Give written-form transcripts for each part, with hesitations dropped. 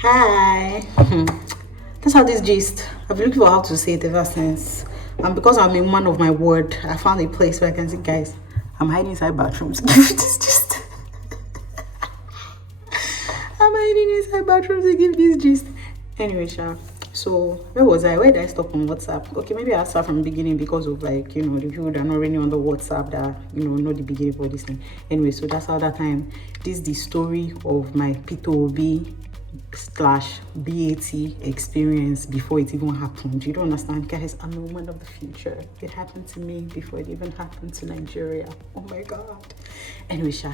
Hi. That's how this gist. I've been looking for how to say it ever since. And because I'm a man of my word, I found a place where I can say, guys, I'm hiding inside bathrooms. This gist. I'm hiding inside bathrooms to give this gist. Anyway, Sha. So where was I? Where did I stop on WhatsApp? Okay, maybe I'll start from the beginning because of the people that are not really on the WhatsApp that know the beginning of all this thing. Anyway, so that's how that time. This is the story of my P2OB slash BAT experience before it even happened. You don't understand, guys. I'm a woman of the future. It happened to me before it even happened to Nigeria. Oh my god. Anyway, Sha.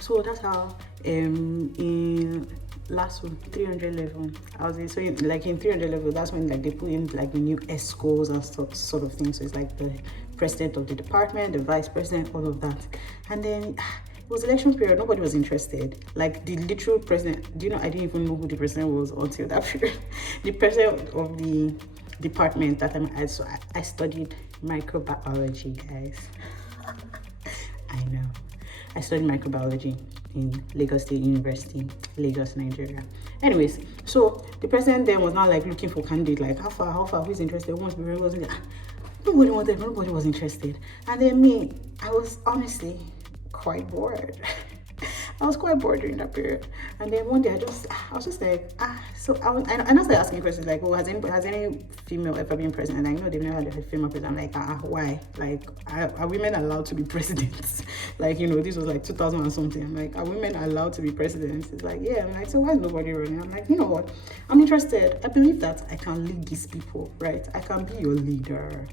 So that's how in last week 300 level I was in, so in 300 level, that's when they put in the new escorts and sort of thing. So it's like the president of the department, the vice president, all of that. And then it was election period. Nobody was interested. Like the literal president, do you know, I didn't even know who the president was until that period. The president of the department that time, I studied microbiology, guys. I know. I studied microbiology in Lagos State University, Lagos, Nigeria. Anyways, so the president then was now looking for candidates, how far, who's interested, who wants to be wasn't there. Nobody was interested. And then me, I was honestly quite bored. I was quite bored during that period. And then one day I was just like, so I started asking questions like, oh, has any female ever been president? And I know they've never had a female president. I'm like, why? Are women allowed to be presidents? This was 2000 or something. I'm like, are women allowed to be presidents? It's like, yeah. I'm like, so why is nobody running? I'm like, you know what? I'm interested. I believe that I can lead these people, right? I can be your leader.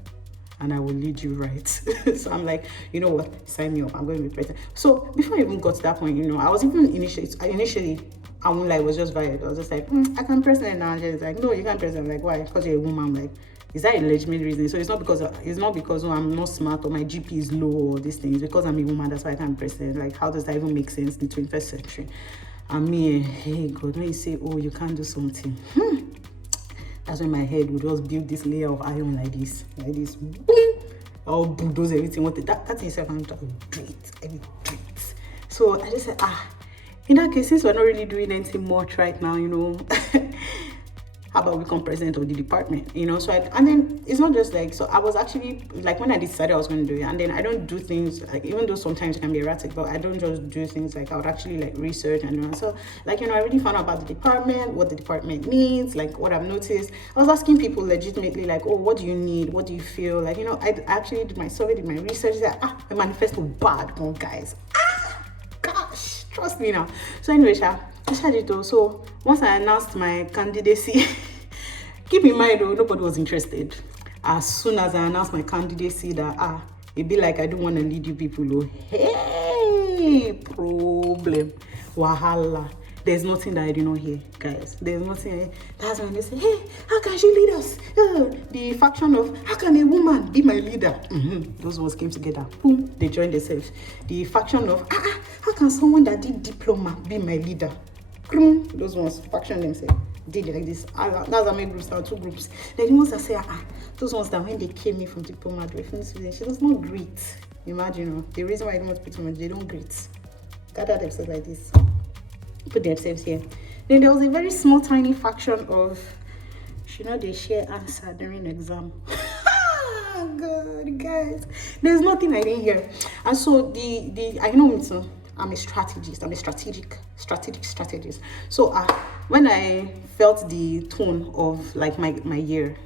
And I will lead you right. So I'm like, you know what? Sign me up. I'm going to be president. So before I even got to that point, I was even initially, I won't lie, it was just violent. I was just like, I can president now. And she's like, no, you can't president. I'm like, why? Because you're a woman. I'm like, is that a legitimate reason? So it's not because I'm not smart or my GP is low or this thing. It's because I'm a woman. That's why I can't president. Like, how does that even make sense in the 21st century? And me, hey God, when you say, oh, you can't do something. That's when my head would just build this layer of iron like this, boom. I'll bulldoze everything. That is I'm to do it. I will do it. So I just said, in that case, since we're not really doing anything much right now, how about we become president of the department? So and then it's not just so I was actually when I decided I was going to do it, and then I don't do things even though sometimes it can be erratic, but I don't just do things I would actually research and so I really found out about the department, what the department needs, what I've noticed. I was asking people legitimately oh, what do you need, what do you feel I actually did my survey, did my research, my manifesto bad, guys, gosh, trust me now. So anyway, I decided though. So once I announced my candidacy, keep in mind though, nobody was interested. As soon as I announced my candidacy, that it'd be I don't want to lead you people. Oh, hey, problem, wahala. There's nothing that I did not hear, guys. There's nothing. That's when they say, hey, how can she lead us? The faction of, how can a woman be my leader? Those words came together. Boom, they joined themselves. The faction of, how can someone that did diploma be my leader? Those ones faction themselves. Did like this. That's how many groups now, 2 groups. Then the ones that say, those ones that when they came in from diploma, she does not greet. Imagine, the reason why I don't want to put too much, they don't greet. Gather themselves like this. Put themselves here. Then there was a very small tiny faction of they share answer during exam. God, guys, there's nothing I didn't hear. And so I know me too, I'm a strategist. I'm a strategic strategist. So when I felt the tone of my year,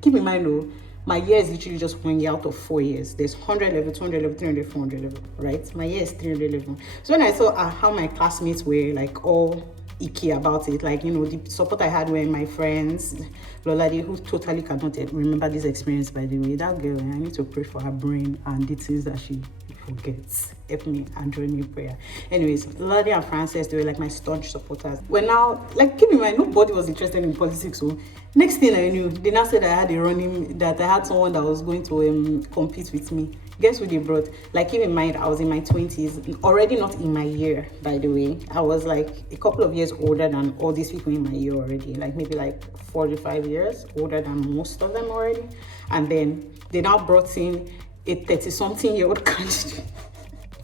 keep in mind though, my year is literally just 1 year out of 4 years. There's 100 level, 200 level, 300, 400 level, right? My year is 300 level. So when I saw how my classmates were all icky about it, the support I had were my friends, Lolade, who totally cannot remember this experience, by the way. That girl, I need to pray for her brain and the things that she forgets. Help me and join me in prayer. Anyways, Lolade and Frances, they were my staunch supporters. We're now, keep in mind, nobody was interested in politics. So next thing I knew, they now said I had someone that was going to compete with me. Guess who they brought? Keep in mind, I was in my 20s, already not in my year, by the way. I was a couple of years older than all these people in my year already, maybe 45 years older than most of them already. And then they now brought in a 30-something-year-old candidate.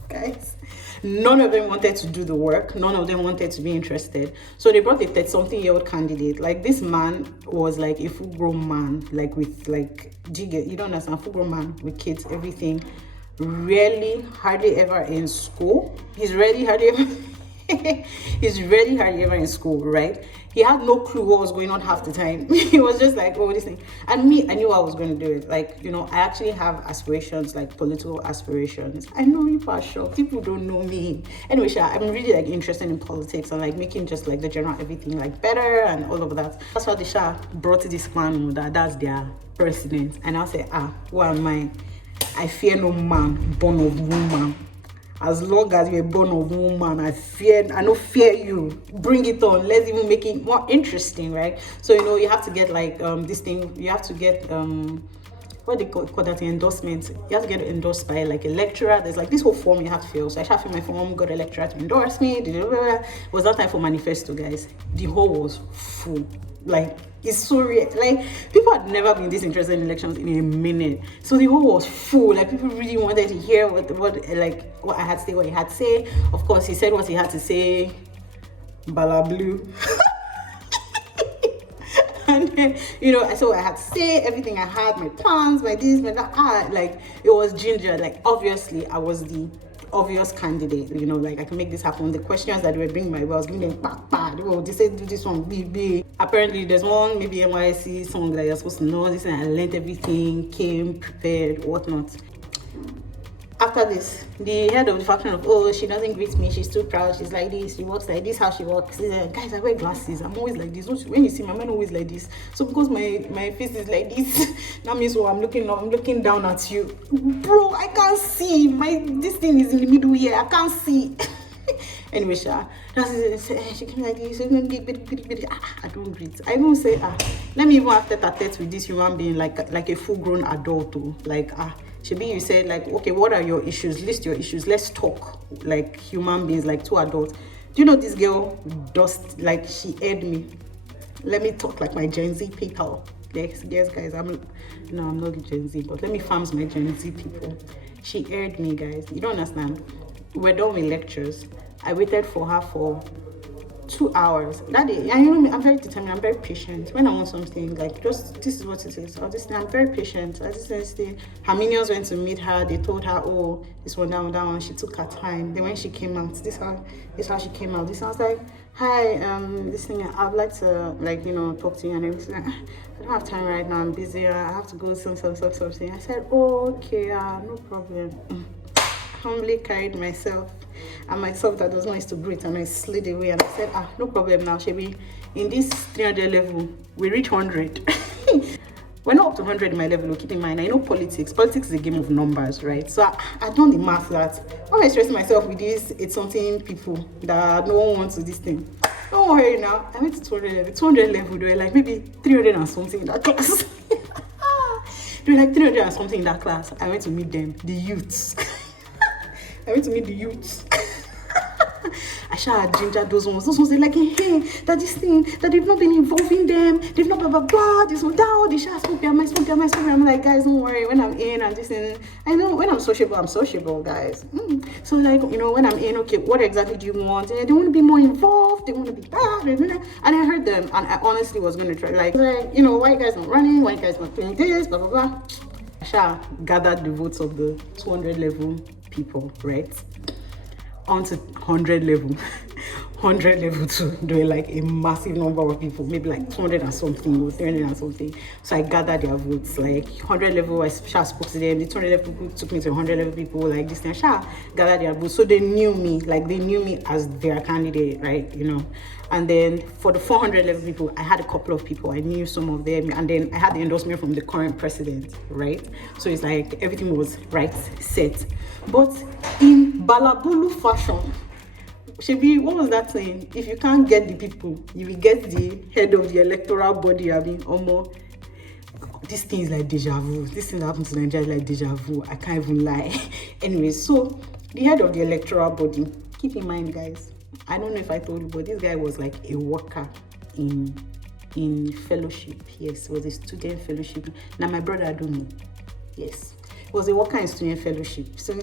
Guys, None of them wanted to do the work. None of them wanted to be interested. So they brought a 30-something-year-old candidate. Like, this man was like a full-grown man, like with like, you don't understand, full-grown man with kids, everything. Rarely, hardly ever in school. He's rarely, hardly ever. He's really hardly ever in school, right? He had no clue what was going on half the time. He was just like, oh, this thing. And me, I knew I was going to do it. Like, you know, I actually have aspirations, like political aspirations. I know you are shocked. People don't know me. Anyway, I'm really like interested in politics and like making just like the general everything like better and all of that. That's why the Sha brought this man that's their president. And I said, who am I? I fear no man born of woman. As long as you're born of woman, I don't fear you. Bring it on. Let's even make it more interesting, right? So, you know, you have to get like this thing. You have to get what they call that, endorsement. You have to get endorsed by like a lecturer. There's like this whole form you have to fill. So I should fill my form, got a lecturer to endorse me. It was that time for manifesto, guys. The hall was full. Like, it's so real. Like, people had never been this interested in elections in a minute. So the hall was full. Like, people really wanted to hear what I had to say, what he had to say. Of course, he said what he had to say. Bala blue. And then, you know, I said what I had to say, everything I had, my plans, my this, my that. Like, it was ginger. Like, obviously, I was the obvious candidate, you know, like I can make this happen. The questions that they were bringing my way, I was giving them back. They said do this one, be. Apparently there's one maybe NYC song that you're supposed to know this, and I learned everything, came prepared, whatnot. After this, the head of the faction of, oh, she doesn't greet me, she's too proud, she's like this, she walks like this, how she walks. Guys, I wear glasses, I'm always like this. When you see my man always like this. So because my face is like this, that means I'm looking down at you. Bro, I can't see. This thing is in the middle here, I can't see. Anyway, she came like this. I don't greet. I even say, let me even have tete-a-tete with this human being like a full-grown adult too. Like, Shabi, you said like, okay, what are your issues? List your issues. Let's talk like human beings, like two adults. Do you know this girl does, like, she aired me. Let me talk like my Gen Z people. Yes, guys, I'm not Gen Z, but let me farms my Gen Z people. She aired me, guys. You don't understand. We're done with lectures. I waited for her for 2 hours. That day, and you know me, I'm very determined, I'm very patient. When I want something, like, just this is what it is. I'm very patient. I just understand. Her minions went to meet her, they told her, oh, this one, that one, she took her time. Then when she came out, this how she came out. This sounds like, hi, this thing, I'd like to, like, you know, talk to you and everything. I don't have time right now, I'm busy, I have to go something. I said, oh, okay, no problem. Humbly carried myself, and myself that does not used to greet, and I slid away, and I said, no problem now, Shebi. In this 300 level, we reach 100. We're not up to 100 in my level, keep in mind, I know politics is a game of numbers, right? So I done the math that, why am I stressing myself with this, it's something people that no one wants to this thing. Don't worry now, I went to 200 level, they were like maybe 300 and something in that class. They were like 300 and something in that class. I went to meet them, the youths. I went to meet the youths. I shall ginger those ones. Those ones, they're like, hey, that this thing, that they've not been involving them. They've not blah, blah, blah. This one, down. They shall spoke. I'm like, guys, don't worry. When I'm in, I'm just in. I know when I'm sociable, guys. So, like, you know, when I'm in, okay, what exactly do you want? They want to be more involved. They want to be bad. And I heard them. And I honestly was going to try, like, you know, why you guys not running? Why you guys not doing this? Blah, blah, blah. I shall gather the votes of the 200 level people, right? On to 100 level. 100 level 2, there were like a massive number of people, maybe like 200 and something or 300 and something. So I gathered their votes. Like 100 level, I spoke to them. The 200 level people took me to 100 level people, like this thing. Gathered their votes. So they knew me, like they knew me as their candidate, right? You know. And then for the 400 level people, I had a couple of people. I knew some of them. And then I had the endorsement from the current president, right? So it's like everything was right, set. But in Balabulu fashion, Shebi, what was that saying? If you can't get the people, you will get the head of the electoral body. I mean, this thing is like deja vu. This thing that happens in Nigeria is like deja vu. I can't even lie. Anyway, so the head of the electoral body, keep in mind, guys, I don't know if I told you, but this guy was like a worker in fellowship. Yes, it was a student fellowship. Now my brother, I don't know. Yes, he was a worker in student fellowship. So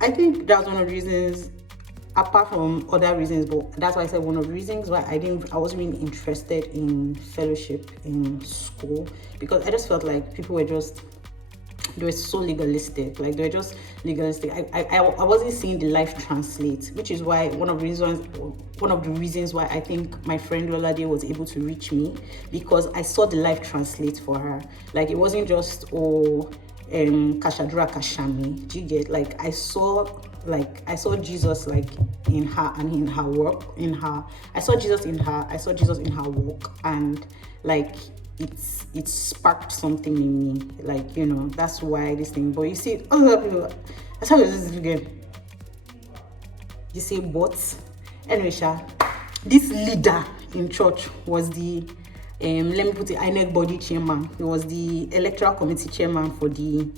I think that was one of the reasons apart from other reasons, but that's why I said one of the reasons why I wasn't really interested in fellowship in school, because I just felt like people were just, they were so legalistic. Like they were just legalistic. I wasn't seeing the life translate, which is why one of the reasons why I think my friend Lolade was able to reach me, because I saw the life translate for her. Like it wasn't just kashadura kashami. Do you get? Like I saw Jesus like in her and in her work, I saw Jesus in her work, and like it sparked something in me. Like, you know, that's why this thing. But you see, other people, that's how this again. You see, but anyway, this leader in church was the let me put it, INEC body chairman. He was the electoral committee chairman for the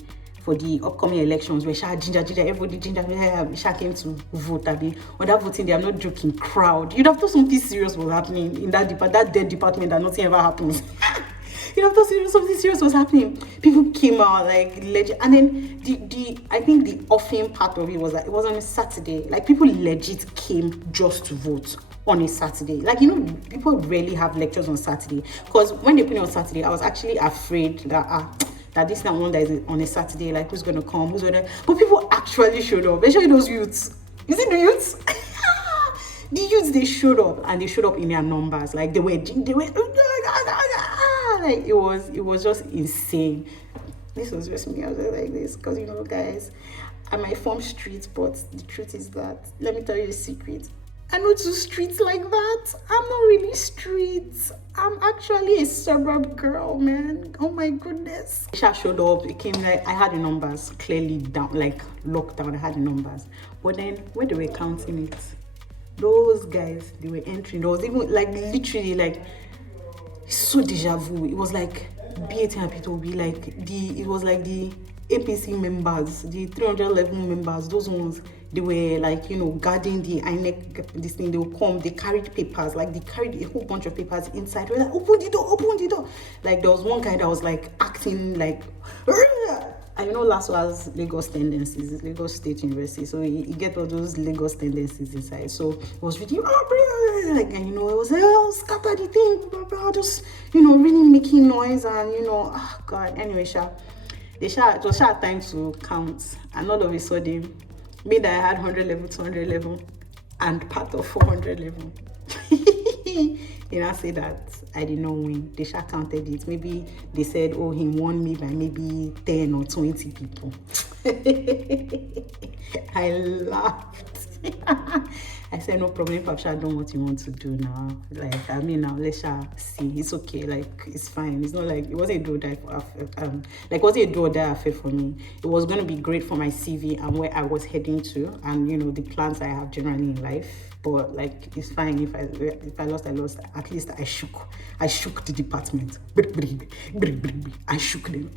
upcoming elections, where ginger, everybody ginger came to vote. On that voting, they are not joking crowd. You'd have thought something serious was happening in that dead department that nothing ever happens. You'd have thought something serious was happening. People came out like legit, and then I think the offing part of it was that it was on a Saturday. Like people legit came just to vote on a Saturday. Like, you know, people rarely have lectures on Saturday, because when they put it on Saturday, I was actually afraid that this not one that is on a Saturday, like who's gonna come, who's gonna, but people actually showed up, especially those youths. Is it the youths? The youths, they showed up, and they showed up in their numbers. Like they were like it was just insane. This was just me. I was just like this, because, you know, guys, I might form streets, but the truth is that, let me tell you a secret, I'm not too streets like that. I'm not really streets. I'm actually a suburb girl, man. Oh my goodness. Isha showed up. It came like I had the numbers clearly down, like locked down. I had the numbers. But then when they were counting it, those guys, they were entering. There was even like literally like so deja vu. It was like BAT and P2B, like it was like the APC members, the 311 members, those ones, they were like, you know, guarding the INEC, this thing. They would come, they carried papers, like they carried a whole bunch of papers inside. They were like, open the door. Like there was one guy that was like acting like, and you know, last was Lagos tendencies, it's Lagos State University, so you get all those Lagos tendencies inside. So it was really like, and you know, it was like, oh, scatter the thing, just, you know, really making noise, and you know, oh God. Anyway, it was time to count, and all of a sudden, me that I had 100 level, 200 level, and part of 400 level. You know, I say that I did not win. They counted it. Maybe they said, oh, he won me by maybe 10 or 20 people. I laughed. I said, no problem, Papsha, do what you want to do now. Like, I mean, now let's see. It's okay. Like, it's fine. It's not like, it wasn't a do or die like, it wasn't a do or die affair for me. It was going to be great for my CV and where I was heading to, and, you know, the plans I have generally in life. But like, it's fine. If I lost, I lost. At least I shook the department. I shook them.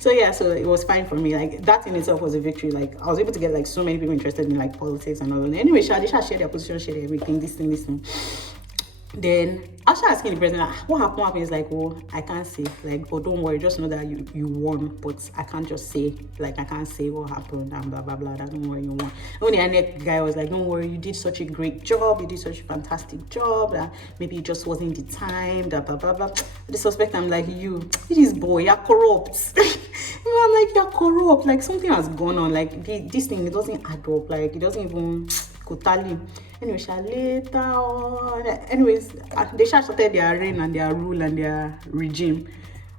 So yeah, so it was fine for me. Like that in itself was a victory. Like I was able to get like so many people interested in like politics and all that. Anyway, they share their position, share everything, this thing. Then after asking the president, what happened is like, oh, I can't say. Like, oh, don't worry, just know that you won, but I can't just say, like, I can't say what happened and blah blah blah. Don't worry, you won. Only the guy was like, don't worry, you did such a great job, you did such a fantastic job, that maybe it just wasn't the time, that blah blah blah. The suspect, I'm like, this boy, you're corrupt. I'm like, you're corrupt. Like something has gone on. Like this thing, it doesn't add up. Like it doesn't even tally. Anyway, later on, anyways, they started their reign and their rule and their regime.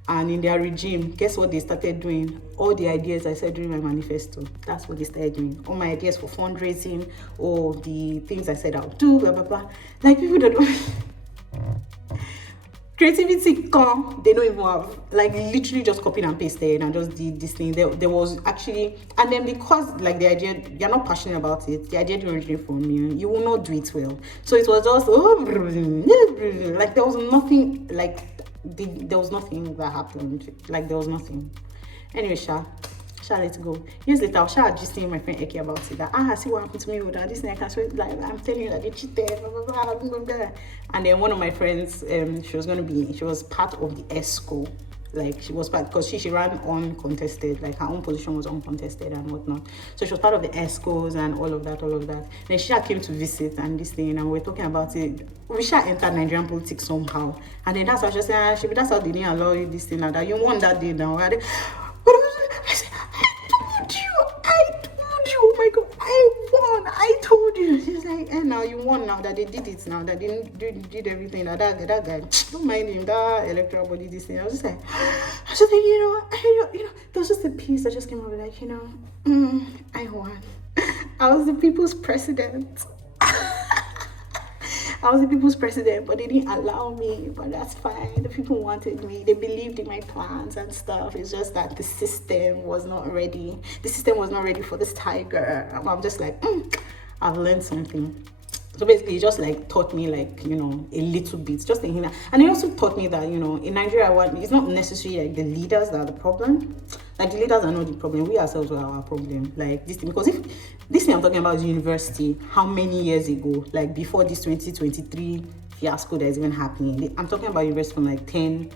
And in their regime, guess what they started doing? All the ideas I said during my manifesto, that's what they started doing. All my ideas for fundraising, all the things I said I'll do, blah, blah, blah. Like people that don't... Creativity come, they don't even have, like literally just copied and pasted and just did this thing. There was actually, and then because like the idea, you're not passionate about it, the idea didn't originate from you will not do it well. So it was just, like there was nothing, like there was nothing that happened. Like there was nothing. Anyway, let's go. Years later, I just seeing my friend Eki about it. That see what happened to me with that. This thing I can't. So like I'm telling you that they cheated. Blah, blah, blah, blah, blah. And then one of my friends, she was part of the ESCO. Like she was part, because she ran uncontested, like her own position was uncontested and whatnot. So she was part of the ESCOs and all of that. Then she came to visit and this thing, and we're talking about it. We should enter Nigerian politics somehow. And then that's how she said, that's how they didn't allow you this thing and that. You won that day now. I said, I told you, oh my God, I won, I told you. She's like, now you won now that they did it now, that they did everything. That guy, don't mind him, that electoral body, this thing. I was just like, there was just a piece that just came over like, I won. I was the people's president. I was the people's president, but they didn't allow me. But that's fine. The people wanted me. They believed in my plans and stuff. It's just that the system was not ready. The system was not ready for this tiger. I'm just like, I've learned something. So basically, it just like taught me like, a little bit, just thinking that. And it also taught me that, in Nigeria, it's not necessarily like the leaders that are the problem. Like the leaders are not the problem. We ourselves are our problem. Like this thing, because if this thing I'm talking about is university, how many years ago, like before this 2023 fiasco that is even happening, I'm talking about university from like 10,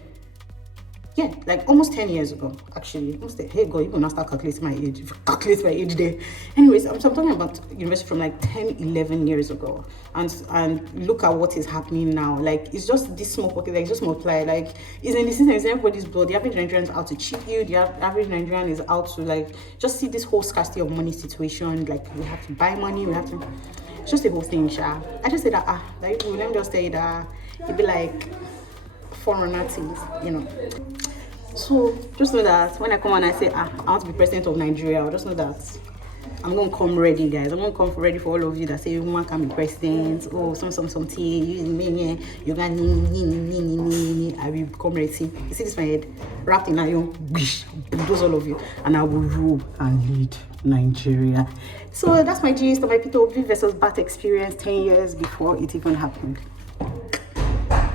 like almost 10 years ago, actually. Hey, God, you're going to start calculating my age. Calculate my age there. Anyways, I'm talking about university from like 10, 11 years ago. And look at what is happening now. Like, it's just this small pocket, like, just multiply. Like, it's in the system, it's in everybody's blood. The average Nigerian is out to cheat you. The average Nigerian is out to, like, just see this whole scarcity of money situation. Like, we have to buy money, it's just the whole thing, Sha. I just say that, let me just tell you that it'd be like foreigner things, So just know that when I come and I say I want to be president of Nigeria, I'll just know that I'm gonna come ready, guys. I'm gonna come ready for all of you that say woman can be president. Oh, something. You got I will come ready. See, you see this my head wrapped in iron. Those all of you, and I will rule and lead Nigeria. So that's my gist of my Peter Obi versus Bat experience 10 years before it even happened.